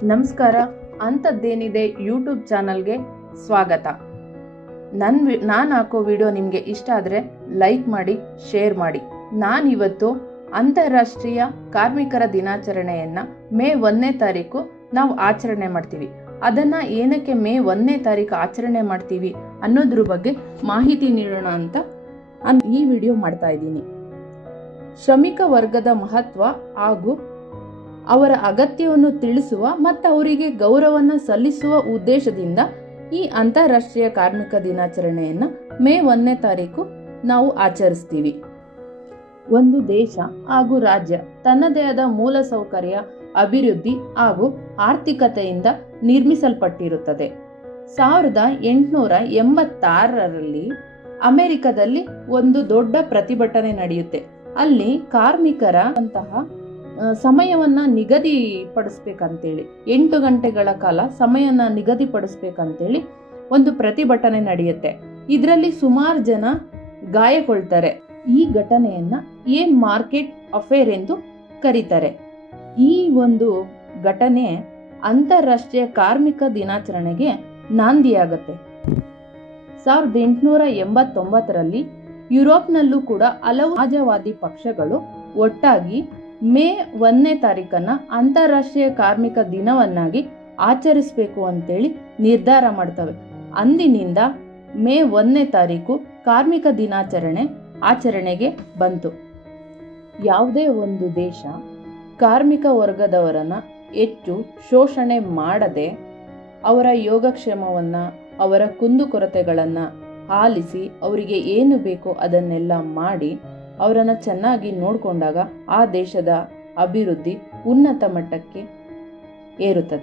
ನಮಸ್ಕಾರ. ಅಂಥದ್ದೇನಿದೆ ಯೂಟ್ಯೂಬ್ ಚಾನಲ್ಗೆ ಸ್ವಾಗತ. ನಾನು ಹಾಕೋ ವಿಡಿಯೋ ನಿಮಗೆ ಇಷ್ಟ ಆದರೆ ಲೈಕ್ ಮಾಡಿ, ಶೇರ್ ಮಾಡಿ. ನಾನಿವತ್ತು ಅಂತಾರಾಷ್ಟ್ರೀಯ ಕಾರ್ಮಿಕರ ದಿನಾಚರಣೆಯನ್ನು ಮೇ 1ನೇ ತಾರೀಕು ನಾವು ಆಚರಣೆ ಮಾಡ್ತೀವಿ. ಅದನ್ನು ಏನಕ್ಕೆ ಮೇ 1ನೇ ತಾರೀಕು ಆಚರಣೆ ಮಾಡ್ತೀವಿ ಅನ್ನೋದ್ರ ಬಗ್ಗೆ ಮಾಹಿತಿ ನೀಡೋಣ ಅಂತ ಈ ವಿಡಿಯೋ ಮಾಡ್ತಾ ಇದ್ದೀನಿ. ಶ್ರಮಿಕ ವರ್ಗದ ಮಹತ್ವ ಹಾಗೂ ಅವರ ಅಗತ್ಯವನ್ನು ತಿಳಿಸುವ ಮತ್ತು ಅವರಿಗೆ ಗೌರವವನ್ನು ಸಲ್ಲಿಸುವ ಉದ್ದೇಶದಿಂದ ಈ ಅಂತಾರಾಷ್ಟ್ರೀಯ ಕಾರ್ಮಿಕ ದಿನಾಚರಣೆಯನ್ನು ಮೇ 1ನೇ ತಾರೀಕು ನಾವು ಆಚರಿಸ್ತೀವಿ. ಒಂದು ದೇಶ ಹಾಗೂ ರಾಜ್ಯ ತನ್ನದೇ ಆದ ಮೂಲಸೌಕರ್ಯ, ಅಭಿವೃದ್ಧಿ ಹಾಗೂ ಆರ್ಥಿಕತೆಯಿಂದ ನಿರ್ಮಿಸಲ್ಪಟ್ಟಿರುತ್ತದೆ. 1886ರಲ್ಲಿ ಅಮೆರಿಕದಲ್ಲಿ ಒಂದು ದೊಡ್ಡ ಪ್ರತಿಭಟನೆ ನಡೆಯುತ್ತೆ. ಅಲ್ಲಿ ಕಾರ್ಮಿಕರ ಸಮಯವನ್ನು ನಿಗದಿಪಡಿಸ್ಬೇಕಂತೇಳಿ 8 ಗಂಟೆಗಳ ಕಾಲ ಸಮಯನ ನಿಗದಿಪಡಿಸ್ಬೇಕಂತೇಳಿ ಒಂದು ಪ್ರತಿಭಟನೆ ನಡೆಯುತ್ತೆ. ಇದರಲ್ಲಿ ಸುಮಾರು ಜನ ಗಾಯಗೊಳ್ತಾರೆ. ಈ ಘಟನೆಯನ್ನ ಮಾರ್ಕೆಟ್ ಅಫೇರ್ ಎಂದು ಕರೀತಾರೆ. ಈ ಒಂದು ಘಟನೆ ಅಂತಾರಾಷ್ಟ್ರೀಯ ಕಾರ್ಮಿಕ ದಿನಾಚರಣೆಗೆ ನಾಂದಿಯಾಗುತ್ತೆ. 1889ರಲ್ಲಿ ಯುರೋಪ್ನಲ್ಲೂ ಕೂಡ ಹಲವು ಸಮಾಜವಾದಿ ಪಕ್ಷಗಳು ಒಟ್ಟಾಗಿ ಮೇ 1ನೇ ತಾರೀಕನ್ನು ಅಂತಾರಾಷ್ಟ್ರೀಯ ಕಾರ್ಮಿಕ ದಿನವನ್ನಾಗಿ ಆಚರಿಸಬೇಕು ಅಂತೇಳಿ ನಿರ್ಧಾರ ಮಾಡ್ತವೆ. ಅಂದಿನಿಂದ ಮೇ 1ನೇ ತಾರೀಕು ಕಾರ್ಮಿಕ ಆಚರಣೆಗೆ ಬಂತು. ಯಾವುದೇ ಒಂದು ದೇಶ ಕಾರ್ಮಿಕ ವರ್ಗದವರನ್ನು ಹೆಚ್ಚು ಶೋಷಣೆ ಮಾಡದೆ ಅವರ ಯೋಗಕ್ಷೇಮವನ್ನು, ಅವರ ಕುಂದುಕೊರತೆಗಳನ್ನು ಆಲಿಸಿ ಅವರಿಗೆ ಏನು ಬೇಕೋ ಅದನ್ನೆಲ್ಲ ಮಾಡಿ ಅವರನ್ನು ಚೆನ್ನಾಗಿ ನೋಡಿಕೊಂಡಾಗ ಆ ದೇಶದ ಅಭಿವೃದ್ಧಿ ಉನ್ನತ ಮಟ್ಟಕ್ಕೆ ಏರುತ್ತದೆ.